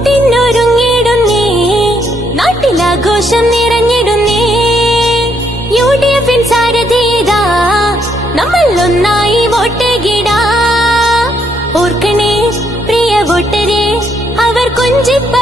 വോട്ടിനൊരുങ്ങിടുന്നേ, നാട്ടിലാഘോഷം നിറഞ്ഞിടുന്നേ. UDF-ൻ സാരഥിതാ, നമ്മൾ ഒന്നായി വോട്ടേകിടാ. ഓർക്കണേ പ്രിയ വോട്ടരെ, അവർ കൊഞ്ചിപ്പ